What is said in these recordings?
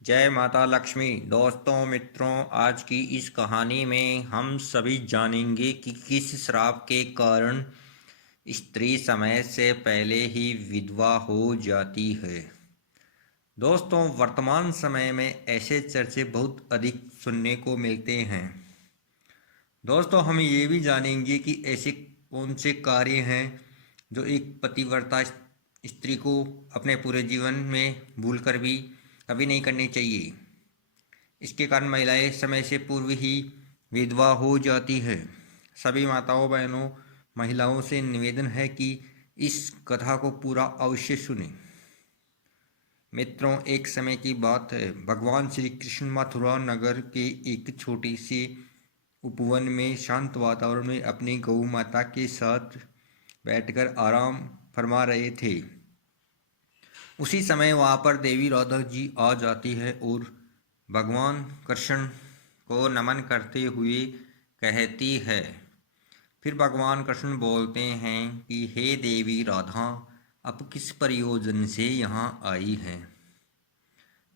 जय माता लक्ष्मी। दोस्तों मित्रों, आज की इस कहानी में हम सभी जानेंगे कि किस श्राप के कारण स्त्री समय से पहले ही विधवा हो जाती है। दोस्तों, वर्तमान समय में ऐसे चर्चे बहुत अधिक सुनने को मिलते हैं। दोस्तों, हम ये भी जानेंगे कि ऐसे कौन से कार्य हैं जो एक पतिव्रता स्त्री को अपने पूरे जीवन में भूलकर भी कभी नहीं करनी चाहिए। इसके कारण महिलाएं समय से पूर्व ही विधवा हो जाती है। सभी माताओं बहनों महिलाओं से निवेदन है कि इस कथा को पूरा अवश्य सुनें। मित्रों, एक समय की बात है। भगवान श्री कृष्ण मथुरा नगर के एक छोटी सी उपवन में शांत वातावरण में अपनी गौ माता के साथ बैठकर आराम फरमा रहे थे। उसी समय वहाँ पर देवी राधा जी आ जाती है और भगवान कृष्ण को नमन करते हुए कहती है। फिर भगवान कृष्ण बोलते हैं कि हे देवी राधा, अब किस प्रयोजन से यहाँ आई हैं।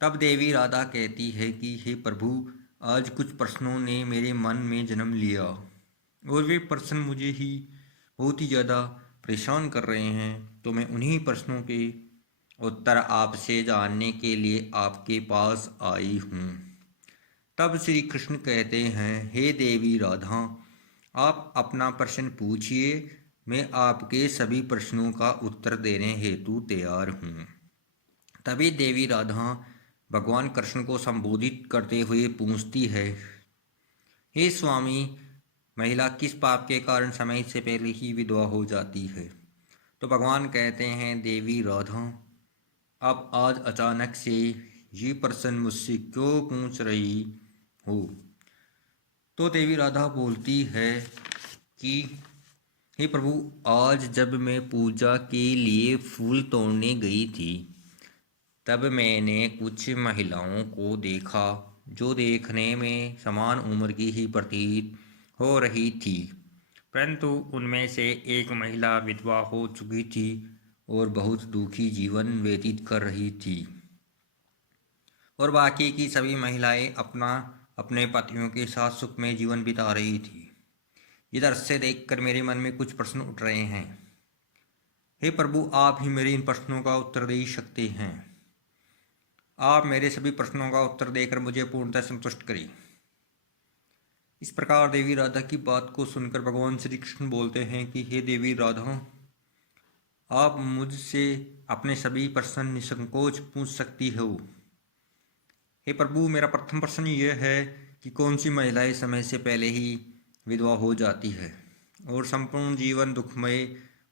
तब देवी राधा कहती है कि हे प्रभु, आज कुछ प्रश्नों ने मेरे मन में जन्म लिया और वे प्रश्न मुझे ही बहुत ही ज़्यादा परेशान कर रहे हैं। तो मैं उन्हीं प्रश्नों के उत्तर आपसे जानने के लिए आपके पास आई हूँ। तब श्री कृष्ण कहते हैं, हे देवी राधा, आप अपना प्रश्न पूछिए, मैं आपके सभी प्रश्नों का उत्तर देने हेतु तैयार हूँ। तभी देवी राधा भगवान कृष्ण को संबोधित करते हुए पूछती है, हे स्वामी, महिला किस पाप के कारण समय से पहले ही विधवा हो जाती है। तो भगवान कहते हैं, देवी राधा, आप आज अचानक से ये प्रश्न मुझसे क्यों पूछ रही हो। तो देवी राधा बोलती है कि हे प्रभु, आज जब मैं पूजा के लिए फूल तोड़ने गई थी तब मैंने कुछ महिलाओं को देखा जो देखने में समान उम्र की ही प्रतीत हो रही थी, परंतु उनमें से एक महिला विधवा हो चुकी थी और बहुत दुखी जीवन व्यतीत कर रही थी, और बाकी की सभी महिलाएं अपने पतियों के साथ सुखमय जीवन बिता रही थी। ये दृश्य देखकर मेरे मन में कुछ प्रश्न उठ रहे हैं। हे प्रभु, आप ही मेरे इन प्रश्नों का उत्तर दे सकते हैं। आप मेरे सभी प्रश्नों का उत्तर देकर मुझे पूर्णतः संतुष्ट करें। इस प्रकार देवी राधा की बात को सुनकर भगवान श्री कृष्ण बोलते हैं कि हे देवी राधा, आप मुझसे अपने सभी प्रश्न निसंकोच पूछ सकती हो। हे प्रभु, मेरा प्रथम प्रश्न यह है कि कौन सी महिलाएं समय से पहले ही विधवा हो जाती है और संपूर्ण जीवन दुखमय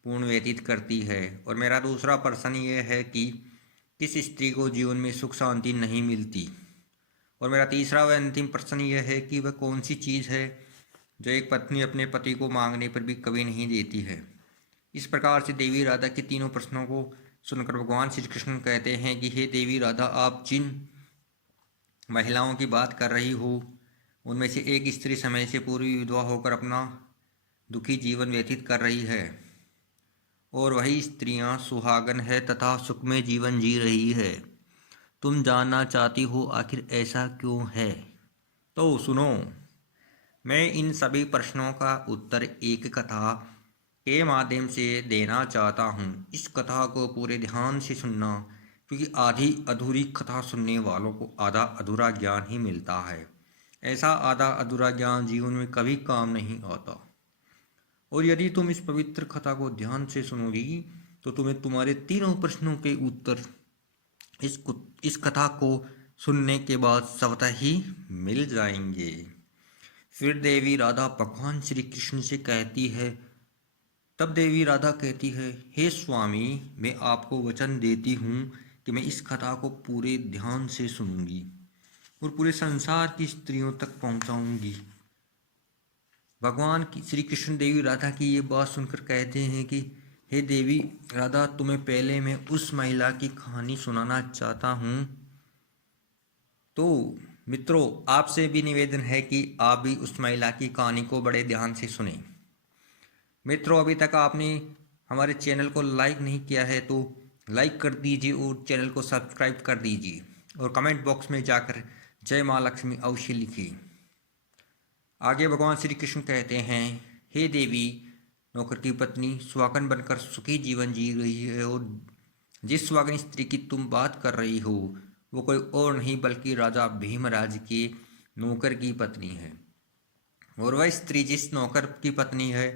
पूर्ण व्यतीत करती है। और मेरा दूसरा प्रश्न यह है कि किस स्त्री को जीवन में सुख शांति नहीं मिलती। और मेरा तीसरा व अंतिम प्रश्न यह है कि वह कौन सी चीज़ है जो एक पत्नी अपने पति को मांगने पर भी कभी नहीं देती है। इस प्रकार से देवी राधा के तीनों प्रश्नों को सुनकर भगवान श्री कृष्ण कहते हैं कि हे देवी राधा, आप जिन महिलाओं की बात कर रही हो उनमें से एक स्त्री समय से पूर्व विधवा होकर अपना दुखी जीवन व्यतीत कर रही है और वही स्त्रियां सुहागन है तथा सुखमय जीवन जी रही है। तुम जानना चाहती हो आखिर ऐसा क्यों है। तो सुनो, मैं इन सभी प्रश्नों का उत्तर एक कथा के माध्यम से देना चाहता हूँ। इस कथा को पूरे ध्यान से सुनना, क्योंकि आधी अधूरी कथा सुनने वालों को आधा अधूरा ज्ञान ही मिलता है। ऐसा आधा अधूरा ज्ञान जीवन में कभी काम नहीं आता। और यदि तुम इस पवित्र कथा को ध्यान से सुनोगी तो तुम्हें तुम्हारे तीनों प्रश्नों के उत्तर इस कथा को सुनने के बाद स्वतः ही मिल जाएंगे। फिर देवी राधा भगवान श्री कृष्ण से कहती है। तब देवी राधा कहती है, हे स्वामी, मैं आपको वचन देती हूँ कि मैं इस कथा को पूरे ध्यान से सुनूंगी और पूरे संसार की स्त्रियों तक पहुँचाऊंगी। भगवान की श्री कृष्ण देवी राधा की ये बात सुनकर कहते हैं कि हे देवी राधा, तुम्हें पहले मैं उस महिला की कहानी सुनाना चाहता हूँ। तो मित्रों, आपसे भी निवेदन है कि आप भी उस महिला की कहानी को बड़े ध्यान से सुनें। मित्रों, अभी तक आपने हमारे चैनल को लाइक नहीं किया है तो लाइक कर दीजिए और चैनल को सब्सक्राइब कर दीजिए और कमेंट बॉक्स में जाकर जय माँ लक्ष्मी अवश्य लिखिए। आगे भगवान श्री कृष्ण कहते हैं, हे देवी, नौकर की पत्नी सुहागन बनकर सुखी जीवन जी रही है और जिस सुहागन स्त्री की तुम बात कर रही हो वो कोई और नहीं बल्कि राजा भीमराज के नौकर की पत्नी है। और वह स्त्री जिस नौकर की पत्नी है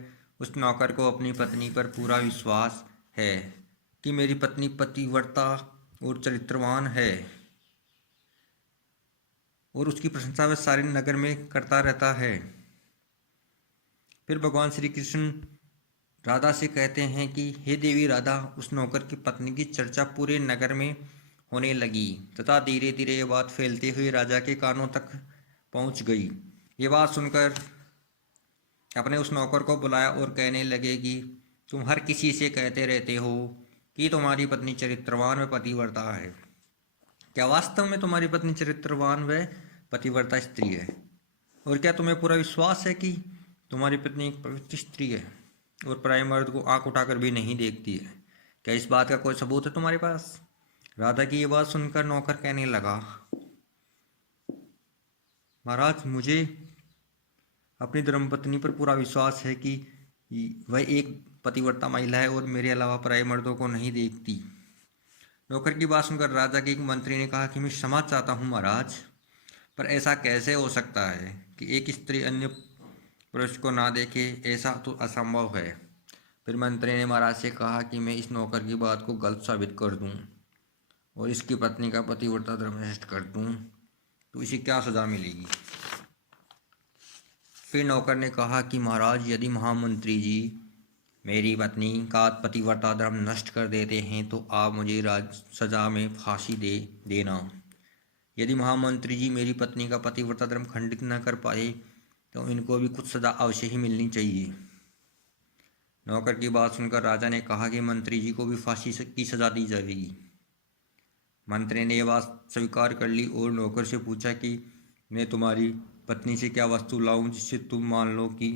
उस नौकर को अपनी पत्नी पर पूरा विश्वास है कि मेरी पत्नी पतिव्रता और चरित्रवान है और उसकी प्रशंसा वह सारे नगर में करता रहता है। फिर भगवान श्री कृष्ण राधा से कहते हैं कि हे देवी राधा, उस नौकर की पत्नी की चर्चा पूरे नगर में होने लगी तथा धीरे धीरे ये बात फैलते हुए राजा के कानों तक पहुंच गई। ये बात सुनकर अपने उस नौकर को बुलाया और कहने लगे कि तुम हर किसी से कहते रहते हो कि तुम्हारी पत्नी चरित्रवान व पतिव्रता है। क्या वास्तव में तुम्हारी पत्नी चरित्रवान व पतिव्रता स्त्री है? और क्या तुम्हें पूरा विश्वास है कि तुम्हारी पत्नी एक पवित्र स्त्री है और पराये मर्द को आंख उठाकर भी नहीं देखती है? क्या इस बात का कोई सबूत है तुम्हारे पास? राधा की ये बात सुनकर नौकर कहने लगा, महाराज, मुझे अपनी धर्मपत्नी पर पूरा विश्वास है कि वह एक पतिव्रता महिला है और मेरे अलावा पराये मर्दों को नहीं देखती। नौकर की बात सुनकर राजा के एक मंत्री ने कहा कि मैं क्षमा चाहता हूँ महाराज, पर ऐसा कैसे हो सकता है कि एक स्त्री अन्य पुरुष को ना देखे? ऐसा तो असंभव है। फिर मंत्री ने महाराज से कहा कि मैं इस नौकर की बात को गलत साबित कर दूं और इसकी पत्नी का पतिव्रता धर्म नष्ट कर दूं तो इसे क्या सजा मिलेगी? फिर नौकर ने कहा कि महाराज, यदि महामंत्री जी मेरी पत्नी का पतिव्रता धर्म नष्ट कर देते हैं तो आप मुझे राज सजा में फांसी दे देना। यदि महामंत्री जी मेरी पत्नी का पतिव्रता धर्म खंडित न कर पाए तो इनको भी कुछ सजा अवश्य ही मिलनी चाहिए। नौकर की बात सुनकर राजा ने कहा कि मंत्री जी को भी फांसी की सजा दी जाएगी। मंत्री ने यह बात स्वीकार कर ली और नौकर से पूछा कि मैं तुम्हारी पत्नी से क्या वस्तु लाऊं जिससे तुम मान लो कि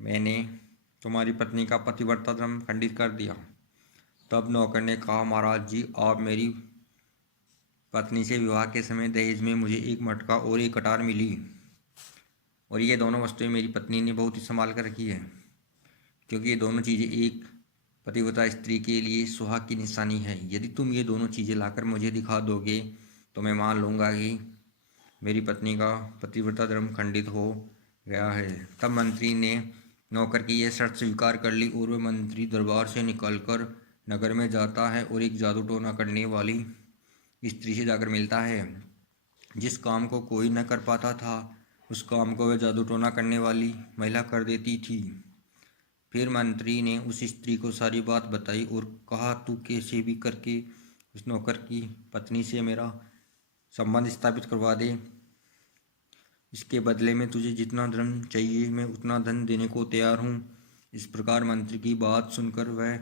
मैंने तुम्हारी पत्नी का पतिव्रता धर्म खंडित कर दिया। तब नौकर ने कहा, महाराज जी, आप मेरी पत्नी से विवाह के समय दहेज में मुझे एक मटका और एक कटार मिली और ये दोनों वस्तुएं मेरी पत्नी ने बहुत ही संभाल कर रखी है, क्योंकि ये दोनों चीज़ें एक पतिव्रता स्त्री के लिए सुहाग की निशानी है। यदि तुम ये दोनों चीज़ें लाकर मुझे दिखा दोगे तो मैं मान लूँगा कि मेरी पत्नी का पतिव्रता धर्म खंडित हो गया है। तब मंत्री ने नौकर की यह शर्त स्वीकार कर ली और वह मंत्री दरबार से निकलकर नगर में जाता है और एक जादू टोना करने वाली स्त्री से जाकर मिलता है। जिस काम को कोई न कर पाता था उस काम को वह जादू टोना करने वाली महिला कर देती थी। फिर मंत्री ने उस स्त्री को सारी बात बताई और कहा, तू कैसे भी करके उस नौकर की पत्नी से मेरा संबंध स्थापित करवा दे। इसके बदले में तुझे जितना धन चाहिए मैं उतना धन देने को तैयार हूँ। इस प्रकार मंत्री की बात सुनकर वह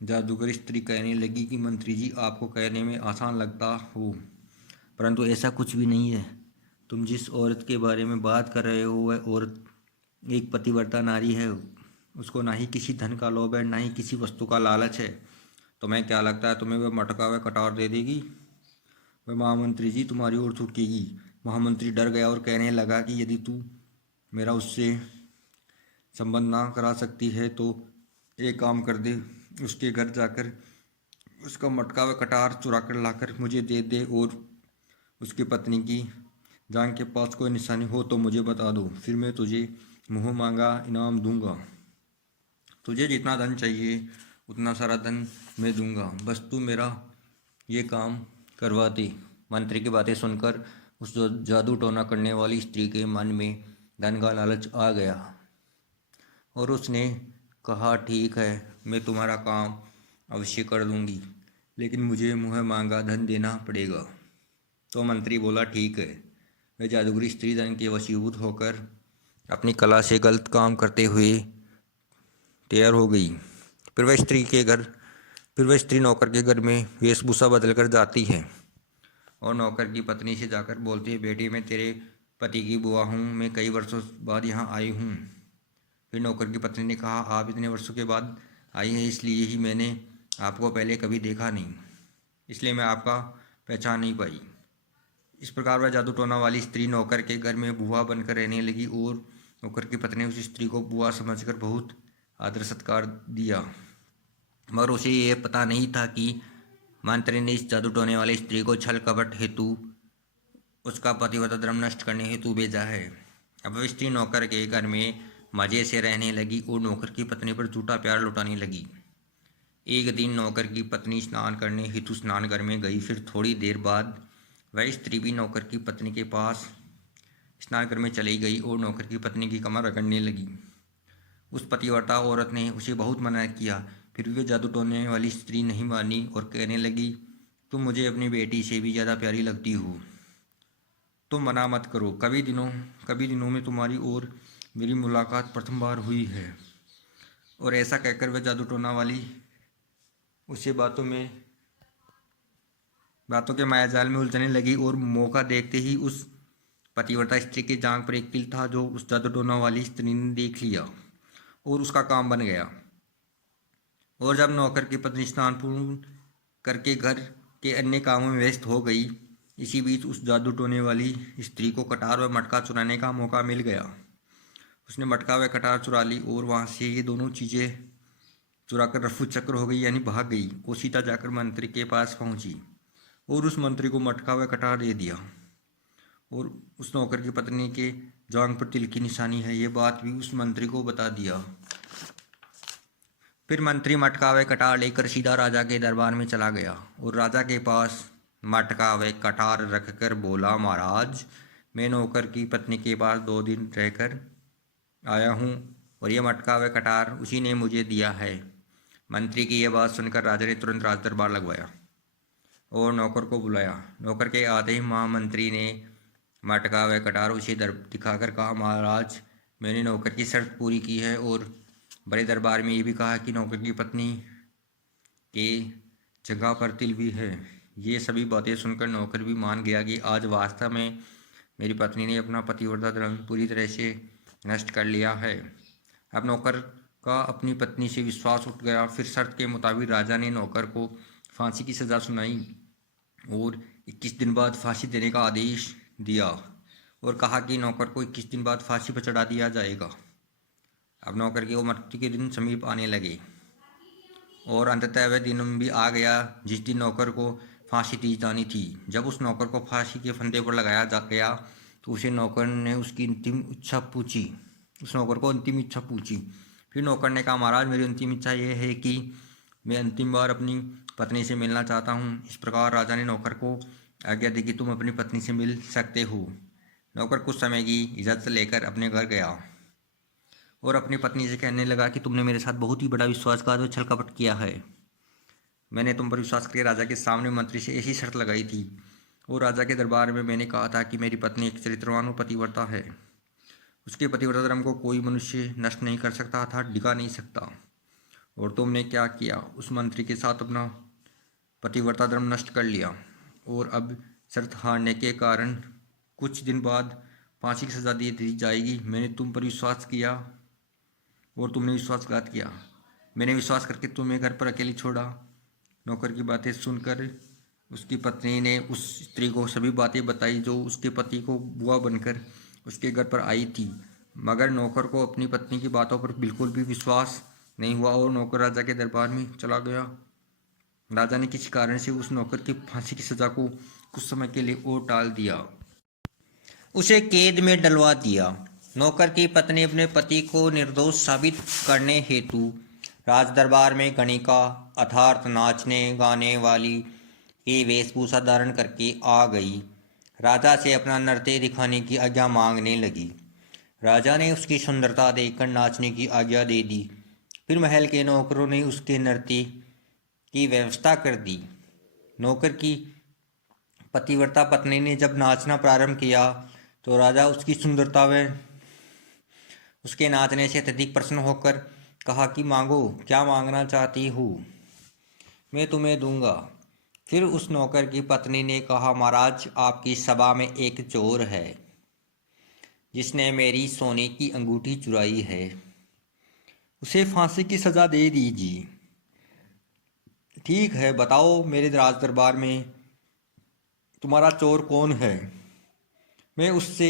जादूगर स्त्री कहने लगी कि मंत्री जी, आपको कहने में आसान लगता हो परंतु ऐसा कुछ भी नहीं है। तुम जिस औरत के बारे में बात कर रहे हो वह औरत एक पतिव्रता नारी है। उसको ना ही किसी धन का लोभ है ना ही किसी वस्तु का लालच है। तुम्हें क्या लगता है तुम्हें वह मटका व कटार दे देगी? वह महामंत्री जी तुम्हारी ओर थूकेगी। महामंत्री डर गया और कहने लगा कि यदि तू मेरा उससे संबंध ना करा सकती है तो एक काम कर दे, उसके घर जाकर उसका मटका व कटार चुरा कर लाकर मुझे दे दे और उसकी पत्नी की जान के पास कोई निशानी हो तो मुझे बता दो, फिर मैं तुझे मुँह मांगा इनाम दूंगा। तुझे जितना धन चाहिए उतना सारा धन मैं दूंगा, बस तू मेरा ये काम करवा दे। मंत्री की बातें सुनकर उस जादू टोना करने वाली स्त्री के मन में धन का लालच आ गया और उसने कहा, ठीक है, मैं तुम्हारा काम अवश्य कर दूंगी, लेकिन मुझे मुँह मांगा धन देना पड़ेगा। तो मंत्री बोला, ठीक है। वह जादूगरी स्त्री धन के वशीभूत होकर अपनी कला से गलत काम करते हुए तैयार हो गई। फिर वह स्त्री नौकर के घर में वेशभूषा बदलकर जाती है और नौकर की पत्नी से जाकर बोलती है, बेटी, मैं तेरे पति की बुआ हूँ, मैं कई वर्षों बाद यहाँ आई हूँ। फिर नौकर की पत्नी ने कहा, आप इतने वर्षों के बाद आई हैं, इसलिए ही मैंने आपको पहले कभी देखा नहीं, इसलिए मैं आपका पहचान नहीं पाई। इस प्रकार वह जादू टोना वाली स्त्री नौकर के घर में बुआ बनकर रहने लगी और नौकर की पत्नी उस स्त्री को बुआ समझकर बहुत आदर सत्कार दिया। मगर उसे यह पता नहीं था कि मंत्री ने इस जादू टोने वाली स्त्री को छल कपट हेतु उसका पतिव्रता धर्म नष्ट करने हेतु भेजा है। अब वह स्त्री नौकर के घर में मजे से रहने लगी और नौकर की पत्नी पर झूठा प्यार लुटाने लगी। एक दिन नौकर की पत्नी स्नान करने हेतु स्नानघर में गई। फिर थोड़ी देर बाद वह स्त्री भी नौकर की पत्नी के पास स्नानघर में चली गई और नौकर की पत्नी की कमर रगड़ने लगी। उस पतिव्रता औरत ने उसे बहुत मना किया, फिर भी वह जादू टोने वाली स्त्री नहीं मानी और कहने लगी, तुम मुझे अपनी बेटी से भी ज़्यादा प्यारी लगती हो, तुम मना मत करो। कभी दिनों में तुम्हारी और मेरी मुलाकात प्रथम बार हुई है। और ऐसा कहकर वह जादू टोना वाली उसे बातों के मायाजाल में उलझने लगी और मौका देखते ही उस पतिव्रता स्त्री के जांघ पर एक तिल था जो उस जादू टोना वाली स्त्री ने देख लिया और उसका काम बन गया। और जब नौकर की पत्नी स्नान पूर्ण करके घर के अन्य कामों में व्यस्त हो गई, इसी बीच उस जादू टोने वाली स्त्री को कटार व मटका चुराने का मौका मिल गया। उसने मटका व कटार चुरा ली और वहाँ से ये दोनों चीज़ें चुराकर रफू चक्र हो गई, यानी भाग गई और सीधा जाकर मंत्री के पास पहुँची और उस मंत्री को मटका व कटार दे दिया। और उस नौकर की पत्नी के जांघ पर तिल की निशानी है, ये बात भी उस मंत्री को बता दिया। फिर मंत्री मटका व कटार लेकर सीधा राजा के दरबार में चला गया और राजा के पास मटका व कटार रखकर बोला, महाराज, मैं नौकर की पत्नी के पास 2 दिन रहकर आया हूँ और यह मटका व कटार उसी ने मुझे दिया है। मंत्री की यह बात सुनकर राजा ने तुरंत राज दरबार लगवाया और नौकर को बुलाया। नौकर के आते ही महामंत्री ने मटका व कटार उसे दिखाकर कहा, महाराज, मैंने नौकर की शर्त पूरी की है और बड़े दरबार में ये भी कहा कि नौकर की पत्नी के जगह पर तिल भी है। ये सभी बातें सुनकर नौकर भी मान गया कि आज वास्तव में मेरी पत्नी ने अपना पतिव्रता धर्म पूरी तरह से नष्ट कर लिया है। अब नौकर का अपनी पत्नी से विश्वास उठ गया। फिर शर्त के मुताबिक राजा ने नौकर को फांसी की सज़ा सुनाई और 21 दिन बाद फांसी देने का आदेश दिया और कहा कि नौकर को 21 दिन बाद फांसी पर चढ़ा दिया जाएगा। अब नौकर की मृत्यु के दिन समीप आने लगे और अंततः वह दिन भी आ गया जिस दिन नौकर को फांसी दी जानी थी। जब उस नौकर को फांसी के फंदे पर लगाया जा गया तो उस नौकर को अंतिम इच्छा पूछी। फिर नौकर ने कहा, महाराज, मेरी अंतिम इच्छा यह है कि मैं अंतिम बार अपनी पत्नी से मिलना चाहता हूँ। इस प्रकार राजा ने नौकर को आज्ञा दी कि तुम अपनी पत्नी से मिल सकते हो। नौकर कुछ समय की इजाज़त लेकर अपने घर गया और अपनी पत्नी से कहने लगा कि तुमने मेरे साथ बहुत ही बड़ा विश्वासघात और छल कपट किया है। मैंने तुम पर विश्वास करके राजा के सामने मंत्री से ऐसी शर्त लगाई थी और राजा के दरबार में मैंने कहा था कि मेरी पत्नी एक चरित्रवान और पतिव्रता है। उसके पतिव्रता धर्म को कोई मनुष्य नष्ट नहीं कर सकता अर्थात डिगा नहीं सकता। और तुमने क्या किया, उस मंत्री के साथ अपना पतिव्रता धर्म नष्ट कर लिया और अब शर्त हारने के कारण कुछ दिन बाद फांसी की सज़ा दी जाएगी। मैंने तुम पर विश्वास किया और तुमने विश्वासघात किया। मैंने विश्वास करके तुम्हें घर पर अकेली छोड़ा। नौकर की बातें सुनकर उसकी पत्नी ने उस स्त्री को सभी बातें बताई जो उसके पति को बुआ बनकर उसके घर पर आई थी। मगर नौकर को अपनी पत्नी की बातों पर बिल्कुल भी विश्वास नहीं हुआ और नौकर राजा के दरबार में चला गया। राजा ने किसी कारण से उस नौकर की फांसी की सज़ा को कुछ समय के लिए और टाल दिया, उसे कैद में डलवा दिया। नौकर की पत्नी अपने पति को निर्दोष साबित करने हेतु राज दरबार में गणिका अर्थात नाचने गाने वाली की वेशभूषा धारण करके आ गई। राजा से अपना नृत्य दिखाने की आज्ञा मांगने लगी। राजा ने उसकी सुंदरता देखकर नाचने की आज्ञा दे दी। फिर महल के नौकरों ने उसके नृत्य की व्यवस्था कर दी। नौकर की पतिव्रता पत्नी ने जब नाचना प्रारंभ किया तो राजा उसकी सुंदरता व उसके नाचने से अत्यधिक प्रसन्न होकर कहा कि मांगो, क्या मांगना चाहती हो, मैं तुम्हें दूंगा। फिर उस नौकर की पत्नी ने कहा, महाराज, आपकी सभा में एक चोर है जिसने मेरी सोने की अंगूठी चुराई है, उसे फांसी की सज़ा दे दीजिए। ठीक है, बताओ मेरे राज दरबार में तुम्हारा चोर कौन है, मैं उससे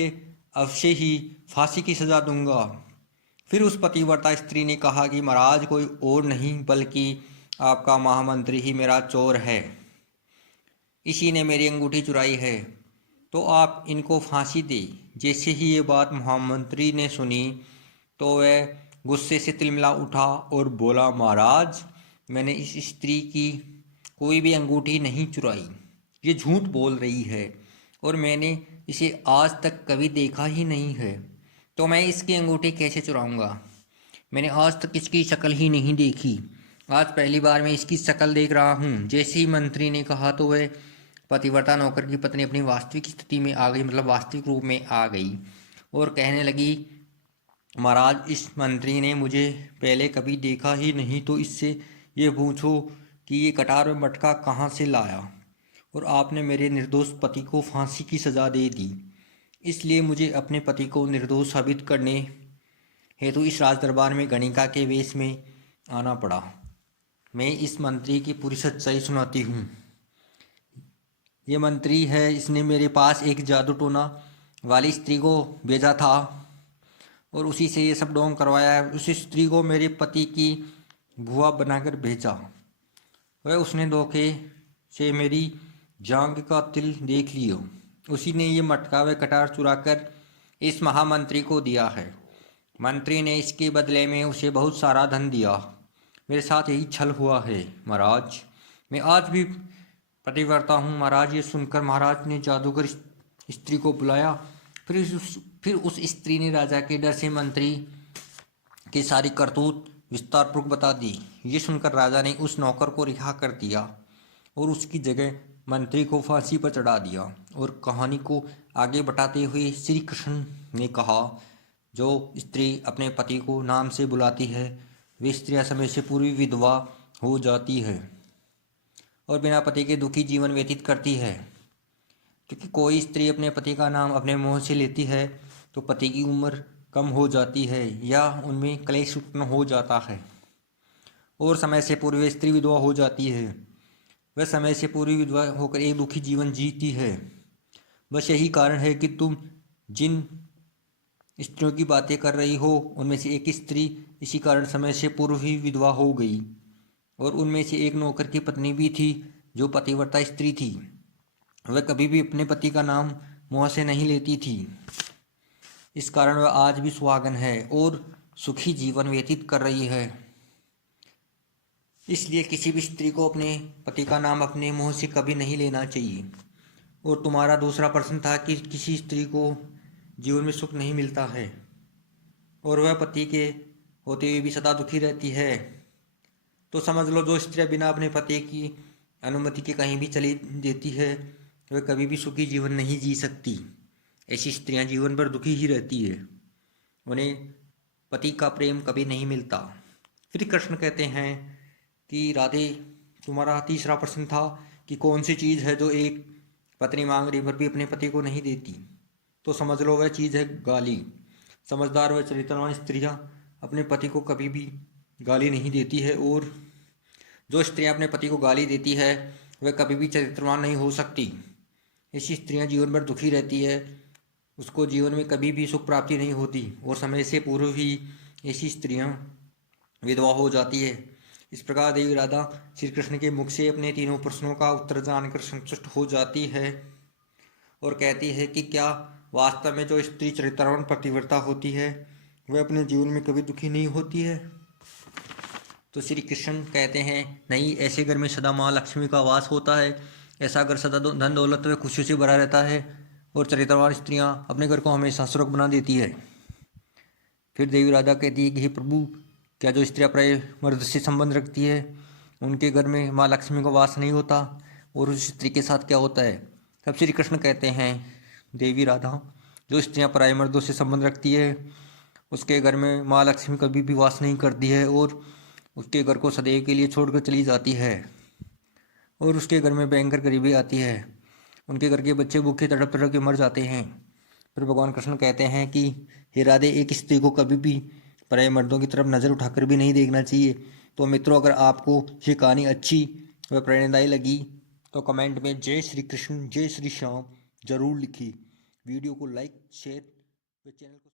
अवश्य ही फांसी की सज़ा दूंगा। फिर उस पतिव्रता स्त्री ने कहा कि महाराज, कोई और नहीं बल्कि आपका महामंत्री ही मेरा चोर है। इसी ने मेरी अंगूठी चुराई है, तो आप इनको फांसी दे। जैसे ही ये बात महामंत्री ने सुनी तो वह गुस्से से तिलमिला उठा और बोला, महाराज, मैंने इस स्त्री की कोई भी अंगूठी नहीं चुराई। ये झूठ बोल रही है और मैंने इसे आज तक कभी देखा ही नहीं है, तो मैं इसकी अंगूठी कैसे चुराऊंगा। मैंने आज तक इसकी शक्ल ही नहीं देखी, आज पहली बार मैं इसकी शक्ल देख रहा हूँ। जैसे ही मंत्री ने कहा तो वह पतिव्रता नौकर की पत्नी अपनी वास्तविक स्थिति में आ गई, मतलब वास्तविक रूप में आ गई और कहने लगी, महाराज, इस मंत्री ने मुझे पहले कभी देखा ही नहीं, तो इससे ये पूछो कि ये कटार में मटका कहाँ से लाया, और आपने मेरे निर्दोष पति को फांसी की सज़ा दे दी। इसलिए मुझे अपने पति को निर्दोष साबित करने हेतु इस राज दरबार में गणिका के वेश में आना पड़ा। मैं इस मंत्री की पूरी सच्चाई सुनाती हूँ। ये मंत्री है, इसने मेरे पास एक जादू टोना वाली स्त्री को भेजा था और उसी से ये सब ढोंग करवाया है। उस स्त्री को मेरे पति की भुआ बनाकर भेजा। वह उसने धोखे से मेरी जांग का तिल देख लियो। उसी ने ये मटका व कटार चुराकर इस महामंत्री को दिया है। मंत्री ने इसके बदले में उसे बहुत सारा धन दिया। मेरे साथ यही छल हुआ है महाराज। मैं आज भी पतिव्रता हूँ महाराज। ये सुनकर महाराज ने जादूगर स्त्री को बुलाया। फिर उस स्त्री ने राजा के डर से मंत्री की सारी करतूत विस्तारपूर्वक बता दी। ये सुनकर राजा ने उस नौकर को रिहा कर दिया और उसकी जगह मंत्री को फांसी पर चढ़ा दिया। और कहानी को आगे बढ़ाते हुए श्री कृष्ण ने कहा, जो स्त्री अपने पति को नाम से बुलाती है वे स्त्रियां समय से पूर्व विधवा हो जाती है और बिना पति के दुखी जीवन व्यतीत करती है। क्योंकि कोई स्त्री अपने पति का नाम अपने मुंह से लेती है तो पति की उम्र कम हो जाती है या उनमें क्लेश उत्पन्न हो जाता है और समय से पूर्व स्त्री विधवा हो जाती है। वह समय से पूर्व विधवा होकर एक दुखी जीवन जीती है। बस यही कारण है कि तुम जिन स्त्रियों की बातें कर रही हो उनमें से एक स्त्री इसी कारण समय से पूर्व ही विधवा हो गई और उनमें से एक नौकर की पत्नी भी थी जो पतिव्रता स्त्री थी। वह कभी भी अपने पति का नाम मुँह से नहीं लेती थी। इस कारण वह आज भी सुहागन है और सुखी जीवन व्यतीत कर रही है। इसलिए किसी भी स्त्री को अपने पति का नाम अपने मुंह से कभी नहीं लेना चाहिए। और तुम्हारा दूसरा प्रश्न था कि किसी स्त्री को जीवन में सुख नहीं मिलता है और वह पति के होते हुए भी सदा दुखी रहती है, तो समझ लो जो स्त्रियां बिना अपने पति की अनुमति के कहीं भी चली देती है वह कभी भी सुखी जीवन नहीं जी सकती। ऐसी स्त्रियां जीवन भर दुखी ही रहती है, उन्हें पति का प्रेम कभी नहीं मिलता। फिर कृष्ण कहते हैं कि राधे, तुम्हारा तीसरा प्रश्न था कि कौन सी चीज़ है जो एक पत्नी मांग रही पर भी अपने पति को नहीं देती, तो समझ लो वह चीज़ है गाली। समझदार व चरित्रवान स्त्रियां अपने पति को कभी भी गाली नहीं देती है और जो स्त्रियां अपने पति को गाली देती है वह कभी भी चरित्रवान नहीं हो सकती। ऐसी स्त्रियां जीवन भर दुखी रहती है, उसको जीवन में कभी भी सुख प्राप्ति नहीं होती और समय से पूर्व ही ऐसी स्त्रियां विधवा हो जाती है। इस प्रकार देवी राधा श्री कृष्ण के मुख से अपने तीनों प्रश्नों का उत्तर जानकर संतुष्ट हो जाती है और कहती है कि क्या वास्तव में जो स्त्री चरित्रवान पतिव्रता होती है वह अपने जीवन में कभी दुखी नहीं होती है। तो श्री कृष्ण कहते हैं, नहीं, ऐसे घर में सदा माँ लक्ष्मी का वास होता है। ऐसा घर सदा धन दौलत व खुशियों से भरा रहता है और चरित्रवान स्त्रियां अपने घर को हमेशा सुरग बना देती है। फिर देवी राधा कहती है कि हे प्रभु, क्या जो स्त्रियां प्राय मर्द से संबंध रखती है उनके घर में माँ लक्ष्मी का वास नहीं होता, और उस स्त्री के साथ क्या होता है। तब श्री कृष्ण कहते हैं, देवी राधा, जो स्त्रियां पराय मर्दों से संबंध रखती है उसके घर में माँ लक्ष्मी कभी भी वास नहीं करती है और उसके घर को सदैव के लिए छोड़कर चली जाती है और उसके घर में भयंकर गरीबी आती है। उनके घर के बच्चे भूखे तड़प तड़प के मर जाते हैं। फिर भगवान कृष्ण कहते हैं कि हे राधे, एक स्त्री को कभी भी पराये मर्दों की तरफ नज़र उठाकर भी नहीं देखना चाहिए। तो मित्रों, अगर आपको ये कहानी अच्छी व प्रेरणादायी लगी तो कमेंट में जय श्री कृष्ण जय श्री श्याम जरूर लिखिए। वीडियो को लाइक शेयर व चैनल को